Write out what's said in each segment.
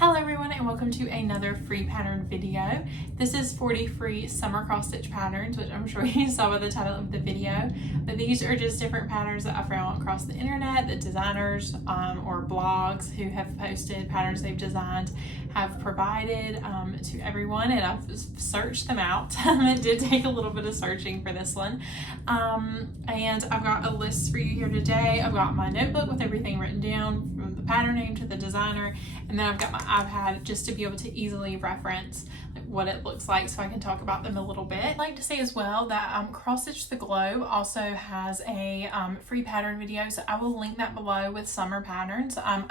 Hello everyone and welcome to another free pattern video. This is 40 free summer cross stitch patterns, which I'm sure you saw by the title of the video. But these are just different patterns that I found across the internet that designers or blogs who have posted patterns they've designed have provided to everyone, and I've searched them out. It did take a little bit of searching for this one. And I've got a list for you here today. I've got my notebook with everything written down from the pattern name to the designer, and then I've got my iPad just to be able to easily reference what it looks like so I can talk about them a little bit. I'd like to say as well that Cross Stitch the Globe also has a free pattern video, so I will link that below with summer patterns. I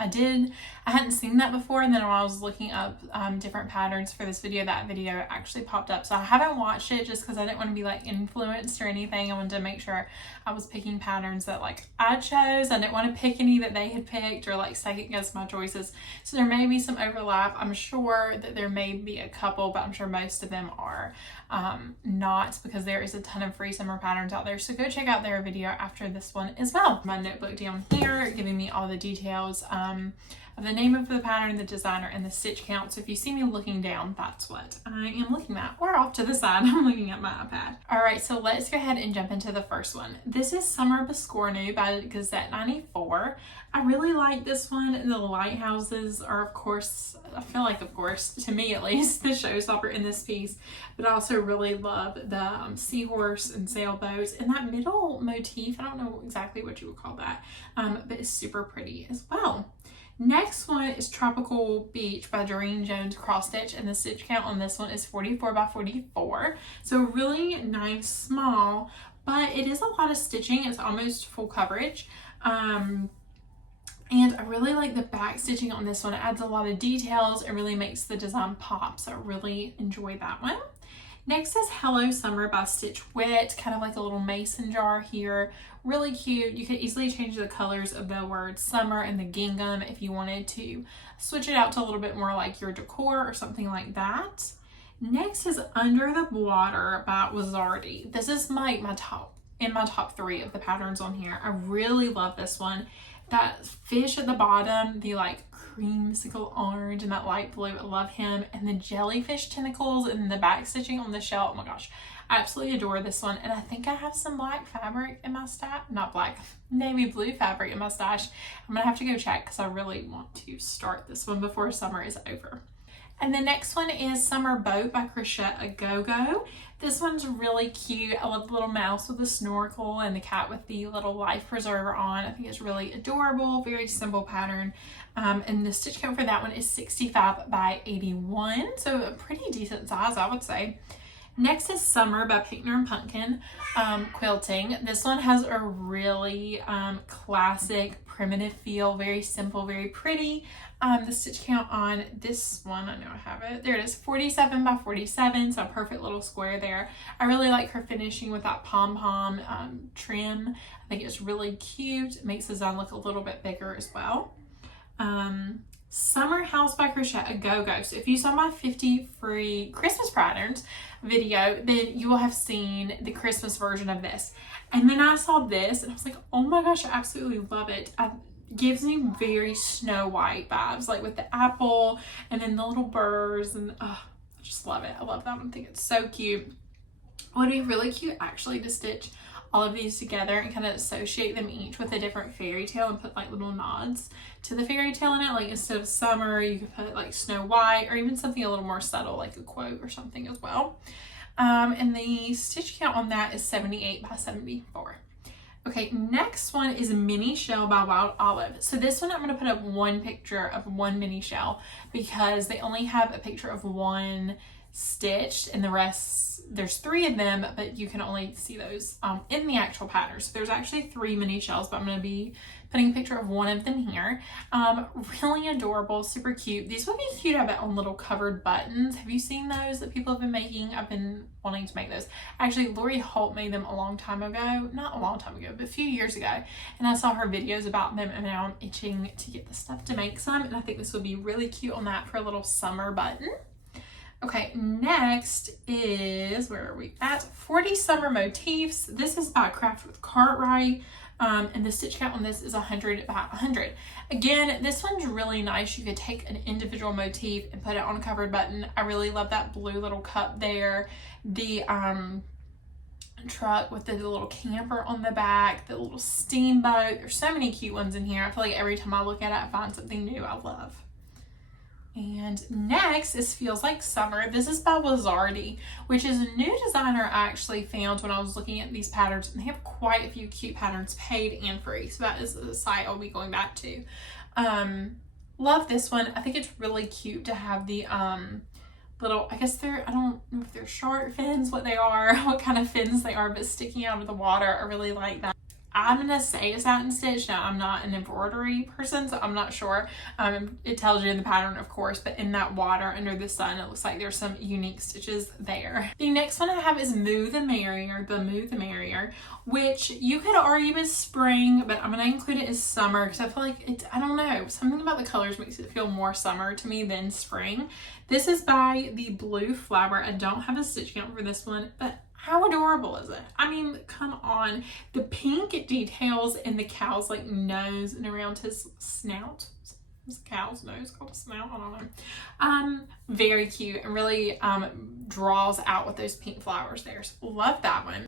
hadn't seen that before, and then when I was looking up different patterns for this video, that video actually popped up. So I haven't watched it just because I didn't want to be like influenced or anything. I wanted to make sure I was picking patterns that like I chose. I didn't want to pick any that they had picked or like second guess my choices. So there may be some overlap. I'm sure that there may be a couple, but I'm sure most of them are not, because there is a ton of free summer patterns out there. So go check out their video after this one as well. My notebook down here giving me all the details of the name of the pattern, the designer, and the stitch count. So if you see me looking down, that's what I am looking at. Or off to the side, I'm looking at my iPad. All right, so let's go ahead and jump into the first one. This is Summer Biscornu by Gazette 94. I really like this one. The lighthouses are, of course, I feel like, of course, to me at least, the showstopper in this piece. But I also really love the seahorse and sailboats. And that middle motif, I don't know exactly what you would call that, but it's super pretty as well. Next one is Tropical Beach by Doreen Jones Cross Stitch, and the stitch count on this one is 44 by 44. So really nice, small, but it is a lot of stitching. It's almost full coverage. And I really like the back stitching on this one. It adds a lot of details. It really makes the design pop, so I really enjoy that one. Next is Hello Summer by Stitch Wit, kind of like a little mason jar here. Really cute. You could easily change the colors of the word summer and the gingham if you wanted to switch it out to a little bit more like your decor or something like that. Next is Under the Water by Wizardy. This is my top three of the patterns on here. I really love this one. That fish at the bottom, the like creamsicle orange and that light blue, I love him. And the jellyfish tentacles and the back stitching on the shell, oh my gosh, I absolutely adore this one. And I think I have some black fabric in my stash, not black, navy blue fabric in my stash. I'm gonna have to go check because I really want to start this one before summer is over. And the next one is Summer Boat by Crochet A Go-Go. This one's really cute. I love the little mouse with the snorkel and the cat with the little life preserver on. I think it's really adorable, very simple pattern. And the stitch count for that one is 65 by 81. So a pretty decent size, I would say. Next is Summer by Pinkner and Pumpkin Quilting. This one has a really classic, primitive feel, very simple, very pretty. The stitch count on this one, I know I have it, there it is, 47 by 47, so a perfect little square there. I really like her finishing with that pom-pom trim. I think it's really cute. It makes the design look a little bit bigger as well. Summer House by Crochet A Go-Go. So if you saw my 50 free Christmas patterns video, then you will have seen the Christmas version of this. And then I saw this and I was like, oh my gosh, I absolutely love it. It gives me very Snow White vibes, like with the apple and then the little birds, and I just love it. I love that one. I think it's so cute. It would be really cute actually to stitch all of these together and kind of associate them each with a different fairy tale and put like little nods to the fairy tale in it. Like instead of summer, you could put like Snow White, or even something a little more subtle like a quote or something as well. And the stitch count on that is 78 by 74. Okay, next one is Mini Shell by Wild Olive. So this one I'm going to put up one picture of one mini shell because they only have a picture of one stitched, and the rest, there's 3 of them, but you can only see those in the actual pattern. So there's actually 3 mini shells, but I'm going to be putting a picture of one of them here. Really adorable, super cute. These would be cute, I bet, on little covered buttons. Have you seen those that people have been making? I've been wanting to make those. Actually, Lori Holt made them a long time ago. Not a long time ago, but a few years ago. And I saw her videos about them, and now I'm itching to get the stuff to make some. And I think this would be really cute on that for a little summer button. Okay, next is, where are we at? 40 Summer Motifs. This is by Craft with Cartwright. And the stitch count on this is 100 by 100. Again, this one's really nice. You could take an individual motif and put it on a covered button. I really love that blue little cup there. The truck with the little camper on the back, the little steamboat. There's so many cute ones in here. I feel like every time I look at it, I find something new I love. And next is Feels Like Summer. This is by Wizardy, which is a new designer I actually found when I was looking at these patterns, and they have quite a few cute patterns, paid and free. So that is the site I'll be going back to. Love this one. I think it's really cute to have the little, I guess they're, I don't know if they're shark fins, what they are, what kind of fins they are, but sticking out of the water. I really like that. I'm gonna say a satin stitch. Now, I'm not an embroidery person, so I'm not sure. It tells you in the pattern, of course, but in that water under the sun, it looks like there's some unique stitches there. The next one I have is Moo the Merrier, which you could argue is spring, but I'm gonna include it as summer because I feel like it's, I don't know, something about the colors makes it feel more summer to me than spring. This is by the Blue Flower. I don't have a stitch count for this one, but how adorable is it? I mean, come on. The pink details in the cow's like nose and around his snout. Is the cow's nose called a snout? I don't know. Very cute and really draws out with those pink flowers there. So love that one.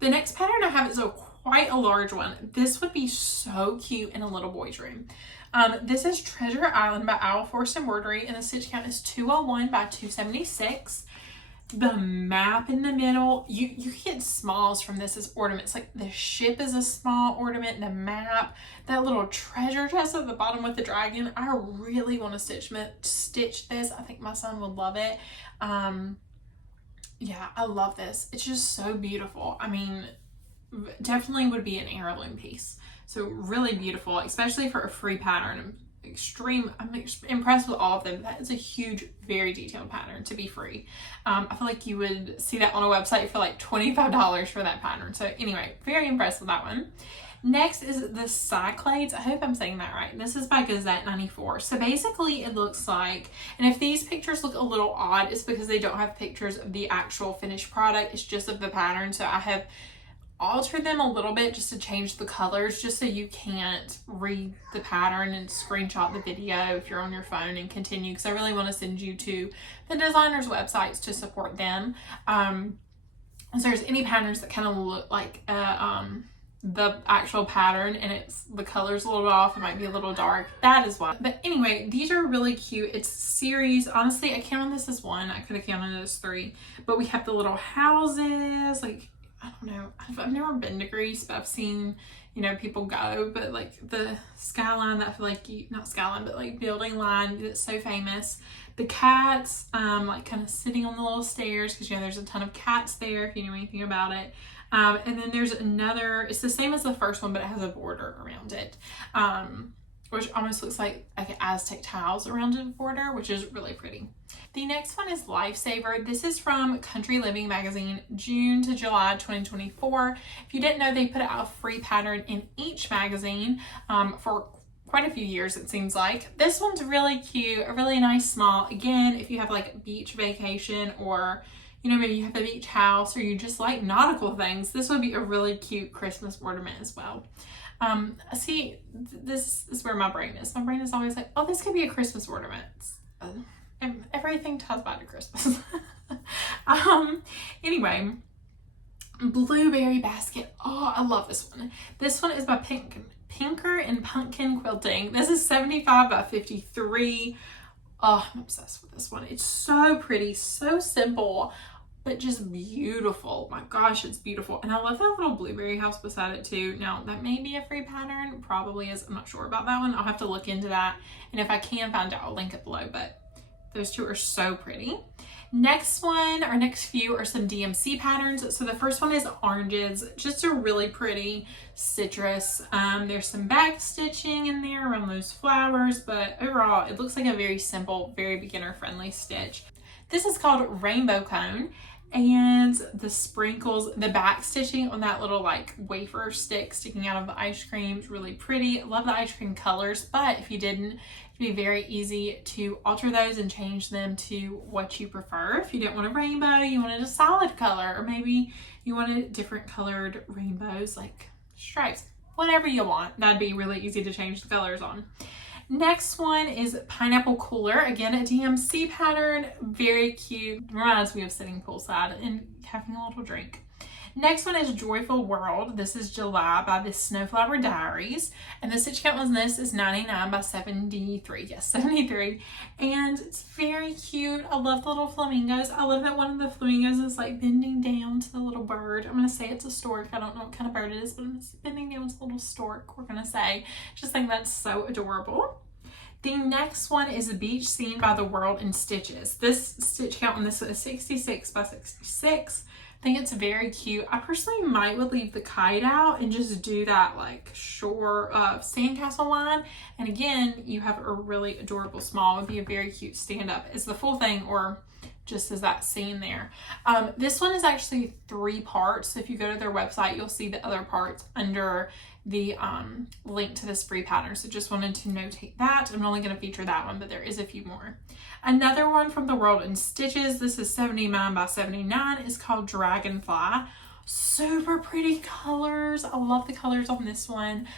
The next pattern I have is quite a large one. This would be so cute in a little boy's room. This is Treasure Island by Owlforest Embroidery, and the stitch count is 201 by 276. The map in the middle, you get smalls from this as ornaments. Like the ship is a small ornament, the map, that little treasure chest at the bottom with the dragon. I really want to stitch this. I think my son would love it. Yeah, I love this. It's just so beautiful. I mean, definitely would be an heirloom piece. So really beautiful, especially for a free pattern. I'm impressed with all of them. That is a huge, very detailed pattern to be free. I feel like you would see that on a website for like $25 for that pattern. So anyway, very impressed with that one. Next is the Cyclades. I hope I'm saying that right. This is by Gazette 94. So basically it looks like, and if these pictures look a little odd, it's because they don't have pictures of the actual finished product. It's just of the pattern. So I have altered them a little bit just to change the colors, just so you can't read the pattern and screenshot the video if you're on your phone and continue, because I really want to send you to the designers' websites to support them. So there's any patterns that kind of look like the actual pattern and it's the color's a little bit off, it might be a little dark, that is why. But anyway, these are really cute. It's series. Honestly, I counted this as one. I could have counted it as three, but we have the little houses, like, I don't know, I've never been to Greece, but I've seen, you know, people go, but like the skyline that I feel like not skyline, but like building line that's so famous. The cats, like kind of sitting on the little stairs, because, you know, there's a ton of cats there if you know anything about it. And then there's another, it's the same as the first one, but it has a border around it, which almost looks like Aztec tiles around a border, which is really pretty. The next one is Lifesaver. This is from Country Living magazine, June to July 2024. If you didn't know, they put out a free pattern in each magazine for quite a few years, it seems like. This one's really cute, a really nice small. Again, if you have like a beach vacation, or, you know, maybe you have a beach house, or you just like nautical things, this would be a really cute Christmas ornament as well. See, this is where my brain is. My brain is always like, oh, this could be a Christmas ornament. Everything ties back to Christmas. Anyway, Blueberry Basket. Oh, I love this one. This one is by Pinker and Pumpkin Quilting. This is 75 by 53. Oh, I'm obsessed with this one. It's so pretty, so simple, but just beautiful. My gosh, it's beautiful. And I love that little blueberry house beside it too. Now, that may be a free pattern, probably is. I'm not sure about that one. I'll have to look into that. And if I can find out, I'll link it below, but those two are so pretty. Next one, or next few, are some DMC patterns. So the first one is Oranges, just a really pretty citrus. There's some back stitching in there around those flowers, but overall it looks like a very simple, very beginner friendly stitch. This is called Rainbow Cone, and the sprinkles, the back stitching on that little like wafer stick sticking out of the ice cream is really pretty. I love the ice cream colors, but if you didn't, it'd be very easy to alter those and change them to what you prefer. If you didn't want a rainbow, you wanted a solid color, or maybe you wanted different colored rainbows like stripes, whatever you want. That'd be really easy to change the colors on. Next one is Pineapple Cooler. Again, a DMC pattern. Very cute. Reminds me of sitting poolside and having a little drink. Next one is Joyful World. This is July by the Snowflower Diaries. And the stitch count on this is 99 by 73. Yes, 73. And it's very cute. I love the little flamingos. I love that one of the flamingos is like bending down to the little bird. I'm going to say it's a stork. I don't know what kind of bird it is, but it's bending down to the little stork, we're going to say. Just think that's so adorable. The next one is a beach scene by the World in Stitches. This stitch count on this one is 66 by 66. I think it's very cute. I personally would leave the kite out and just do that like shore sandcastle line. And again, you have a really adorable small. It would be a very cute stand up as the full thing or just as that scene there. This one is actually 3 parts. So if you go to their website, you'll see the other parts under the link to this free pattern. So just wanted to notate that. I'm only going to feature that one, but there is a few more. Another one from the World in Stitches. This is 79 by 79. Is called Dragonfly. Super pretty colors. I love the colors on this one.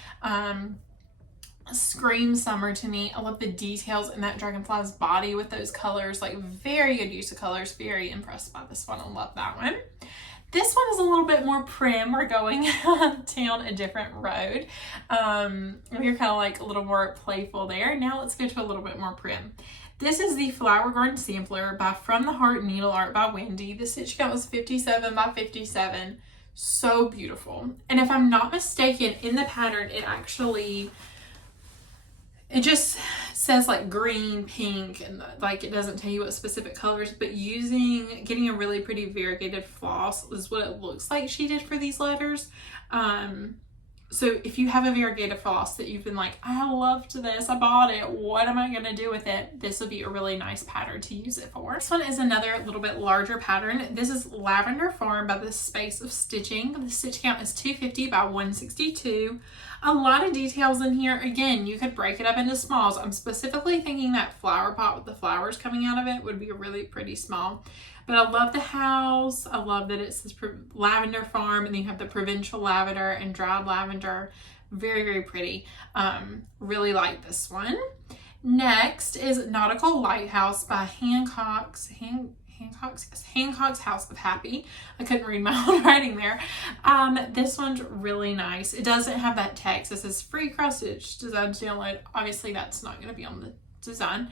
Scream summer to me. I love the details in that dragonfly's body with those colors. Like very good use of colors. Very impressed by this one. I love that one. This one is a little bit more prim. We're going down a different road. We're kind of like a little more playful there. Now let's go to a little bit more prim. This is the Flower Garden Sampler by From the Heart Needle Art by Wendy. The stitch count was 57 by 57. So beautiful. And if I'm not mistaken, in the pattern, it just says like green, pink, and like it doesn't tell you what specific colors, but getting a really pretty variegated floss is what it looks like she did for these letters. So if you have a variegated floss that you've been like, I loved this, I bought it, what am I going to do with it? This would be a really nice pattern to use it for. This one is another little bit larger pattern. This is Lavender Farm by the Space of Stitching. The stitch count is 250 by 162. A lot of details in here. Again, you could break it up into smalls. I'm specifically thinking that flower pot with the flowers coming out of it would be a really pretty small. But I love the house. I love that it says Lavender Farm, and then you have the provincial lavender and dried lavender. Very, very pretty. Really like this one. Next is Nautical Lighthouse by Hancock's House of Happy. I couldn't read my own writing there. This one's really nice. It doesn't have that text. This is free cross stitch design to download. Obviously that's not going to be on the design.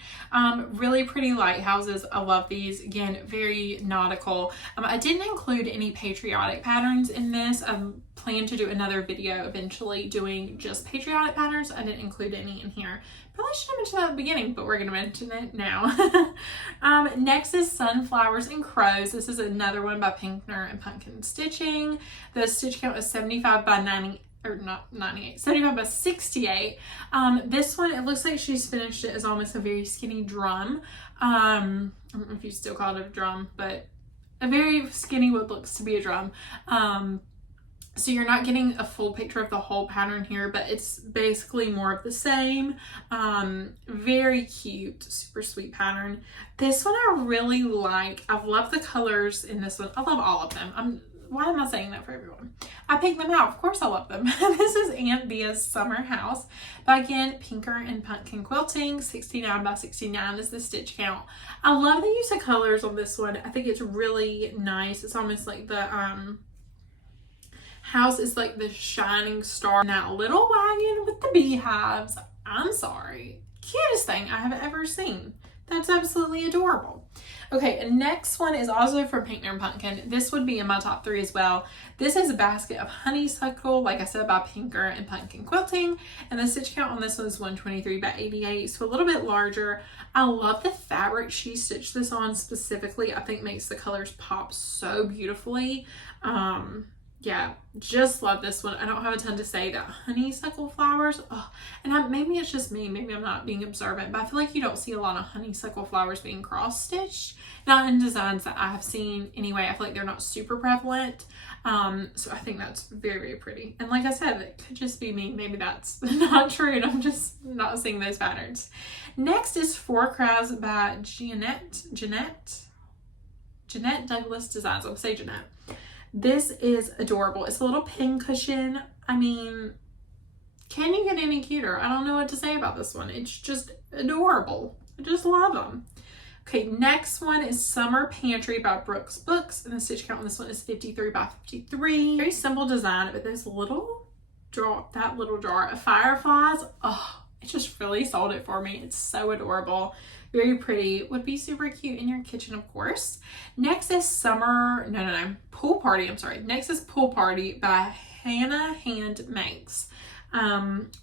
Really pretty lighthouses. I love these. Again, very nautical. I didn't include any patriotic patterns in this. I plan to do another video eventually doing just patriotic patterns. I didn't include any in here. Probably should have mentioned that at the beginning, but we're going to mention it now. Next is Sunflowers and Crows. This is another one by Pinkner and Pumpkin Stitching. The stitch count is 75 by 90, or not 98, 75 by 68. This one, it looks like she's finished it as almost a very skinny drum. I don't know if you still call it a drum, but a very skinny what looks to be a drum. So you're not getting a full picture of the whole pattern here, but it's basically more of the same. Very cute, super sweet pattern. This one I really like. I love the colors in this one. I love all of them. Why am I saying that for everyone? I picked them out. Of course I love them. This is Aunt Bea's Summer House by, again, Pinker and Pumpkin Quilting. 69 by 69 is the stitch count. I love the use of colors on this one. I think it's really nice. It's almost like the house is like the shining star. That little wagon with the beehives. I'm sorry. Cutest thing I have ever seen. That's absolutely adorable. Okay, and next one is also from Pinkner and Pumpkin. This would be in my top 3 as well. This is a basket of honeysuckle, like I said, by Pinker and Pumpkin Quilting. And the stitch count on this one is 123 by 88, so a little bit larger. I love the fabric she stitched this on specifically. I think makes the colors pop so beautifully. Yeah, just love this one. I don't have a ton to say. That honeysuckle flowers, and maybe it's just me, maybe I'm not being observant, but I feel like you don't see a lot of honeysuckle flowers being cross stitched, not in designs that I have seen anyway. I feel like they're not super prevalent, so I think that's very, very pretty. And like I said, it could just be me, maybe that's not true and I'm just not seeing those patterns. Next is Four Cries by Jeannette Douglas Designs. I'll say Jeannette. This is adorable. It's a little pincushion. I mean, Can you get any cuter? I don't know what to say about this one. It's just adorable. I just love them. Okay, next one is Summer Pantry by Brooks Books, and the stitch count on this one is 53 by 53. Very simple design, but this little jar, that little jar of fireflies, oh, it just really sold it for me. It's so adorable. Very pretty. Would be super cute in your kitchen, of course. Next is Pool Party. I'm sorry. Next is Pool Party by Hannah Hand Makes.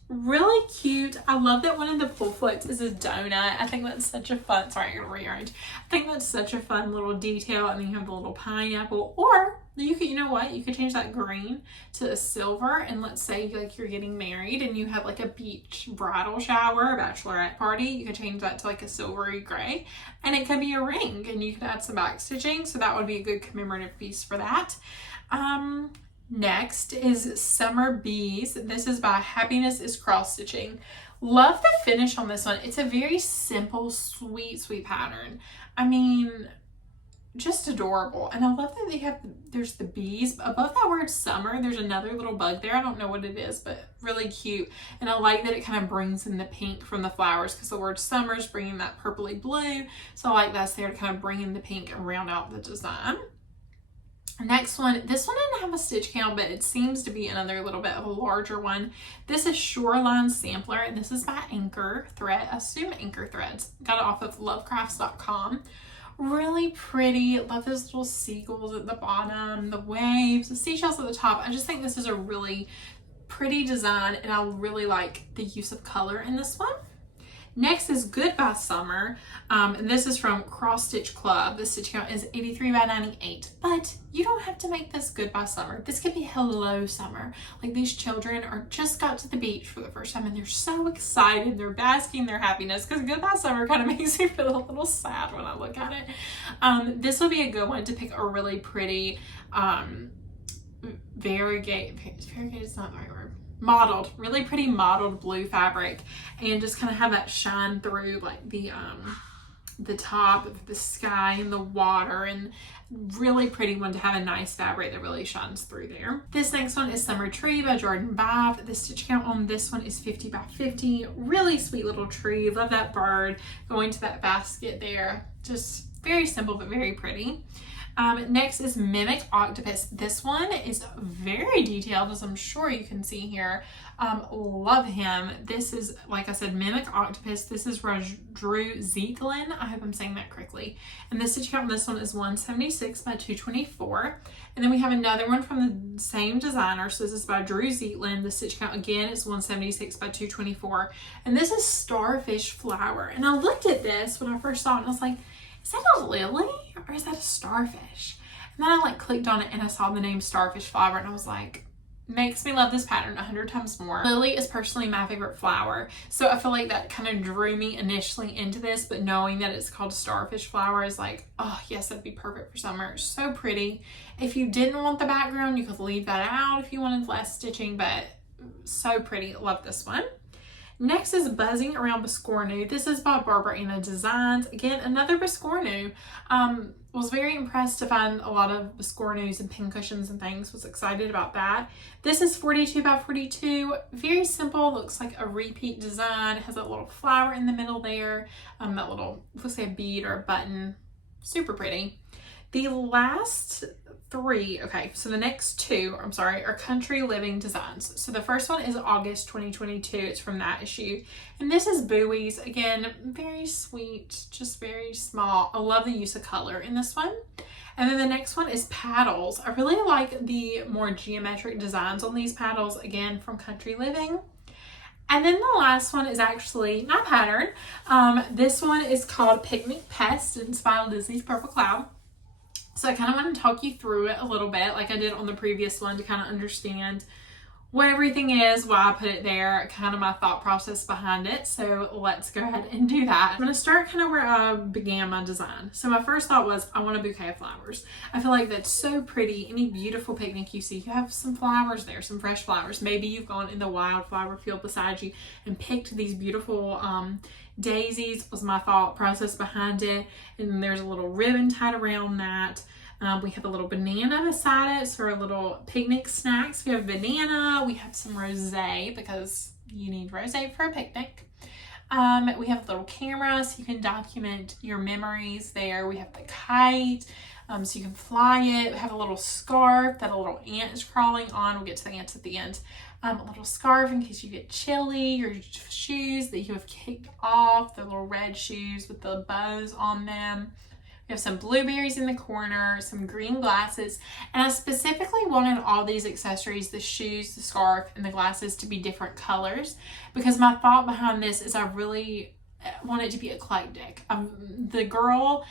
Really cute. I love that one of the pool floats is a donut. I think that's such a fun, sorry, I'm gonna rearrange. I think that's such a fun little detail. And then you have the little pineapple, or you could, you know what, you could change that green to a silver, and let's say like you're getting married and you have like a beach bridal shower, a bachelorette party, you could change that to like a silvery gray, and it could be a ring, and you could add some back stitching, so that would be a good commemorative piece for that. Next is Summer Bees. This is by Happiness is Cross Stitching. Love the finish on this one. It's a very simple, sweet pattern. I mean, just adorable. And I love that they have, there's the bees. Above that word summer, there's another little bug there. I don't know what it is, but really cute. And I like that it kind of brings in the pink from the flowers, because the word summer is bringing that purpley blue. So I like that's there to kind of bring in the pink and round out the design. Next one, this one didn't have a stitch count, but it seems to be another little bit of a larger one. This is Shoreline Sampler, and this is by Anchor Thread. I assume Anchor Threads. Got it off of lovecrafts.com. Really pretty. Love those little seagulls at the bottom, the waves, the seashells at the top. I just think this is a really pretty design, and I really like the use of color in this one. Next is Goodbye Summer, and this is from Cross Stitch Club. The stitch count is 83 by 98, but you don't have to make this Goodbye Summer. This could be Hello Summer. Like, these children are just got to the beach for the first time and they're so excited. They're basking in their happiness, because Goodbye Summer kind of makes me feel a little sad when I look at it. This will be a good one to pick a really pretty, variegated is not the right word. Mottled, really pretty mottled blue fabric, and just kind of have that shine through like the top of the sky and the water, and really pretty one to have a nice fabric that really shines through there. This next one is Summer Tree by Jordan Bive. The stitch count on this one is 50 by 50. Really sweet little tree. Love that bird going to that basket there. Just very simple but very pretty. Next is Mimic Octopus. This one is very detailed, as I'm sure you can see here. Love him. This is, like I said, Mimic Octopus. This is Drew Zeeklin. I hope I'm saying that correctly. And the stitch count on this one is 176 by 224. And then we have another one from the same designer. So this is by Drew Zeeklin. The stitch count again is 176 by 224. And this is Starfish Flower. And I looked at this when I first saw it and I was like, is that a lily or is that a starfish? And then I like clicked on it and I saw the name Starfish Flower, and I was like, makes me love this pattern 100 times more. Lily is personally my favorite flower, so I feel like that kind of drew me initially into this, but knowing that it's called Starfish Flower is like, oh yes, that'd be perfect for summer. So pretty. If you didn't want the background, you could leave that out if you wanted less stitching, but so pretty. Love this one. Next is Buzzing Around Biscornu. This is by Barbara Anna Designs. Again, another Biscornu. Was very impressed to find a lot of Biscornus and pincushions and things. Was excited about that. This is 42 by 42. Very simple. Looks like a repeat design. It has a little flower in the middle there. That little, looks like a bead or a button. Super pretty. The last three, okay, so the next two, I'm sorry, are Country Living Designs. So the first one is August 2022. It's from that issue. And this is Buoys. Again, very sweet, just very small. I love the use of color in this one. And then the next one is Paddles. I really like the more geometric designs on these paddles, again, from Country Living. And then the last one is actually not pattern. This one is called Picnic Pest, and it's by Disney's Purple Cloud. So I kind of want to talk you through it a little bit, like I did on the previous one, to kind of understand what everything is, why I put it there, kind of my thought process behind it. So let's go ahead and do that. I'm going to start kind of where I began my design. So my first thought was, I want a bouquet of flowers. I feel like that's so pretty. Any beautiful picnic you see, you have some flowers there, some fresh flowers. Maybe you've gone in the wildflower field beside you and picked these beautiful daisies, was my thought process behind it. And then there's a little ribbon tied around that. We have a little banana beside it for a little picnic snacks. We have banana, we have some rosé because you need rosé for a picnic. We have a little camera so you can document your memories there. We have the kite, so you can fly it. We have a little scarf that a little ant is crawling on. We'll get to the ants at the end. A little scarf in case you get chilly. Your shoes that you have kicked off, the little red shoes with the bows on them. We have some blueberries in the corner, some green glasses, and I specifically wanted all these accessories, the shoes, the scarf, and the glasses to be different colors because my thought behind this is I really want it to be eclectic. The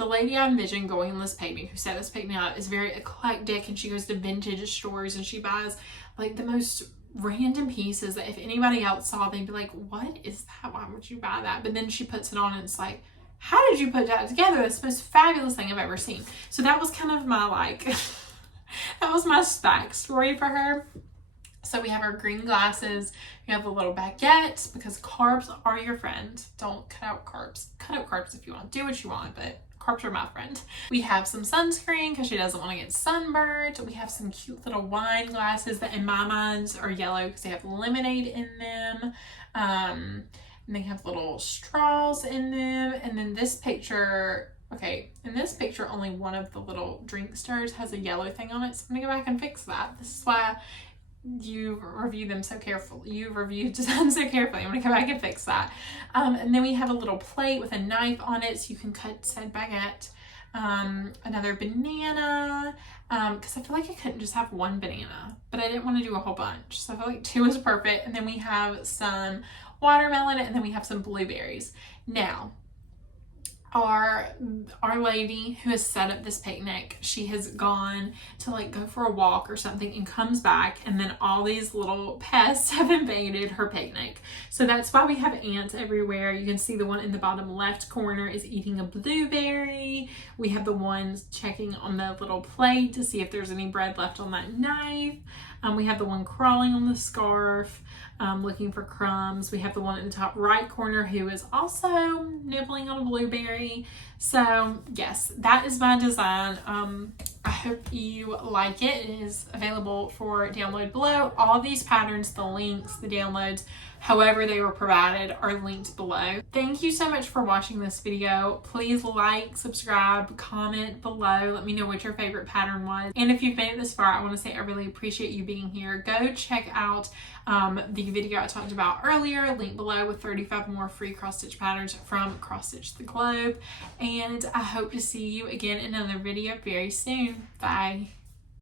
lady I envisioned going on this picnic, who set this picnic up, is very eclectic, and she goes to vintage stores and she buys like the most random pieces that if anybody else saw, they'd be like, what is that? Why would you buy that? But then she puts it on and it's like, how did you put that together? That's the most fabulous thing I've ever seen. So that was kind of my that was my backstory for her. So we have our green glasses. We have a little baguette because carbs are your friend. Don't cut out carbs. Cut out carbs if you want. Do what you want, but carbs are my friend. We have some sunscreen because she doesn't want to get sunburned. We have some cute little wine glasses that in my mind are yellow because they have lemonade in them. And they have little straws in them. And then this picture, in this picture, only one of the little drink stirrers has a yellow thing on it. So I'm gonna go back and fix that. This is why you review them so carefully. You review designs so carefully. I'm gonna go back and fix that. And then we have a little plate with a knife on it so you can cut said baguette. Another banana, because I feel like I couldn't just have one banana, but I didn't want to do a whole bunch. So I feel like 2 is perfect. And then we have some watermelon, and then we have some blueberries. Now, our lady who has set up this picnic, she has gone to go for a walk or something and comes back, and then all these little pests have invaded her picnic. So that's why we have ants everywhere. You can see the one in the bottom left corner is eating a blueberry. We have the ones checking on the little plate to see if there's any bread left on that knife. We have the one crawling on the scarf, looking for crumbs. We have the one in the top right corner who is also nibbling on a blueberry. So yes, that is my design. I hope you like it. It is available for download below. All these patterns, the links, the downloads, however they were provided, are linked below. Thank you so much for watching this video. Please like, subscribe, comment below. Let me know what your favorite pattern was. And if you've made it this far, I want to say I really appreciate you being here. Go check out the video I talked about earlier, link below, with 35 more free cross-stitch patterns from Cross Stitch the Globe. And I hope to see you again in another video very soon. Bye.